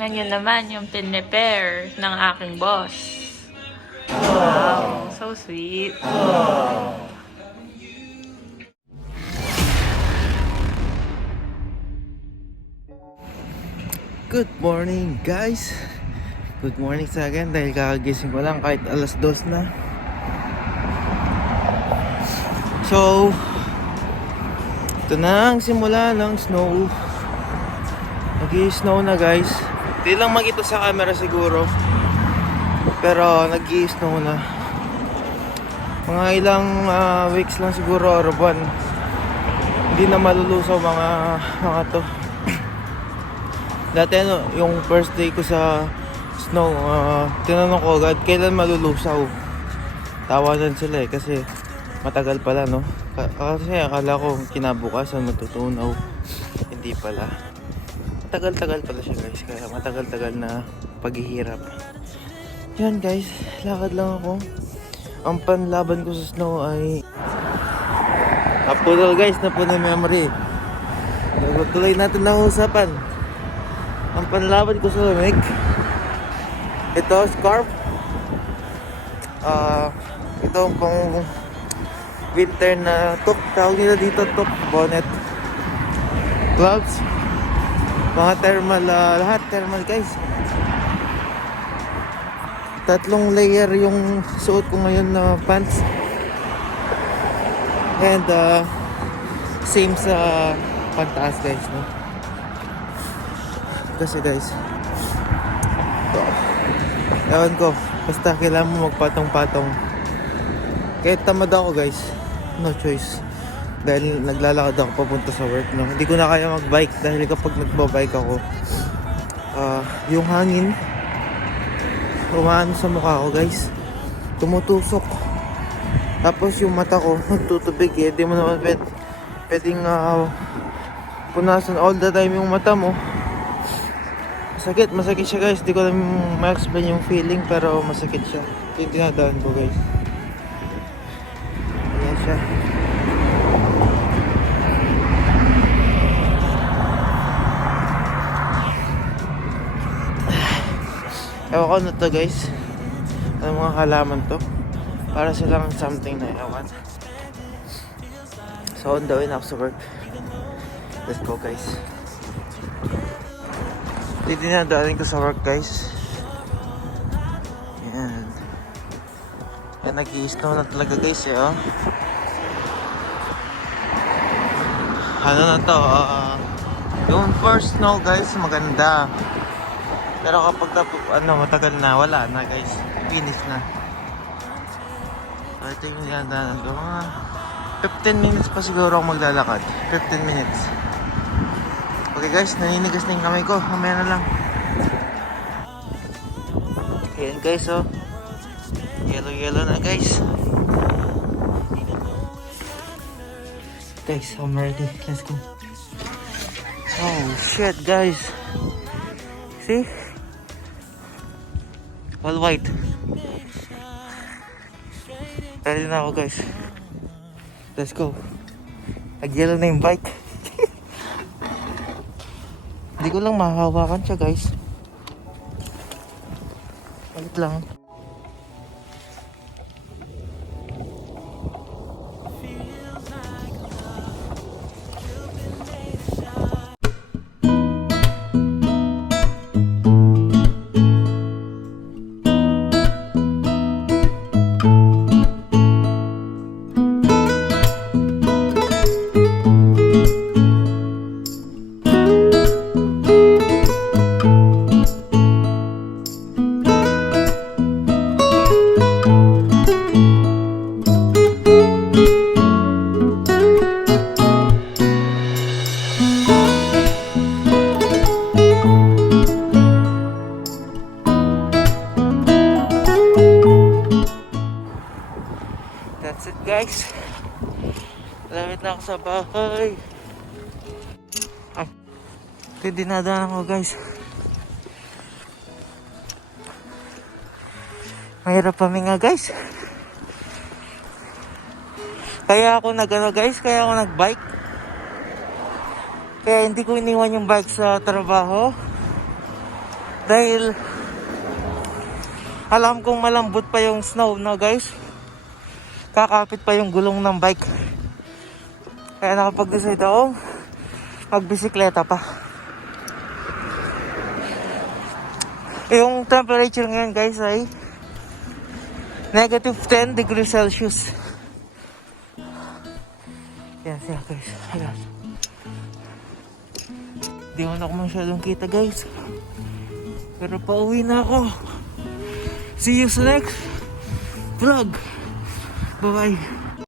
Tingnan nyo naman yung pin-repair ng aking boss. Wow, so sweet. Good morning guys. Good morning sa akin dahil kakagising ko lang kahit alas 2 na. So ito na ang simula ng snow. Nag-i-snow na guys. Hindi lang makita sa camera siguro, pero nag-i-snow na. Mga ilang weeks lang siguro or buwan, hindi na malulusaw mga to. Dati yung first day ko sa snow, tinanong ko agad kailan malulusaw. Tawanan sila kasi matagal pala, no? Kasi akala ko kinabukasan matutunaw. Hindi pala. Matagal-tagal pala siya guys, kaya matagal-tagal na paghihirap. Yan guys, lakad lang ako. Ang panlaban ko sa snow ay napudol guys, napuno yung memory. Tuloy natin lang usapan. Ang panlaban ko sa lamig, ito scarf, ito pang winter na top, tawag nila dito top, bonnet, gloves, mga thermal, lahat thermal guys. 3 layer yung suot ko ngayon na pants, and same sa pantaas guys, no? Kasi guys, ewan ko, basta kailangan mo magpatong-patong. Kahit tamad ako guys, no choice. Dahil naglalakad ako papunta sa work, no? Hindi ko na kaya magbike dahil kapag nagbabike ako, yung hangin umaano sa mukha ko guys, tumutusok. Tapos yung mata ko nagtutubig eh. Di mo naman pwedeng punasan all the time yung mata mo. Masakit siya guys. Di ko alam ma-explain yung feeling, pero masakit siya. Yung dinadaan ko guys. Ayan siya. Ewan ko na to guys. Ano mga halaman to? Para silang something na ewan. So on the way na ako sa work. Let's go guys. Hindi dinadaanin ko sa work guys. Yan. Yan, nag-i-snow na talaga guys eh, oh. Ano na to, yung first snow guys maganda. Pero kapag matagal na, wala na guys. Finish na. So ito yung dinadaanan ko. Mga 15 minutes pa siguro ako maglalakad. 15 minutes. Okay guys, naninigas na yung kamay ko. Mamaya na lang. Ayan guys, oh. Yellow na guys. Guys, I'm ready. Let's go. Oh shit guys. See? All white. Ready na ako guys. Let's go. Nag-yellow na yung bike. Hindi ko lang mahahawakan siya guys. Palit lang. That's it guys. Lapit na ako sa bahay. Ito yung dinadaanan ko guys. Mahirap paminga guys. Kaya ako kaya ako nagbike. Kaya hindi ko iniwan yung bike sa trabaho. Dahil alam kong malambot pa yung snow na guys. Kakapit pa yung gulong ng bike. Kaya nakapag-decide ako magbisikleta pa. Yung temperature ngayon guys ay negative 10 degrees Celsius. Yan siya guys. Ayan. Di mo na ako masyadong kita guys. Pero pauwi na ako. See you sa next vlog. Bye bye.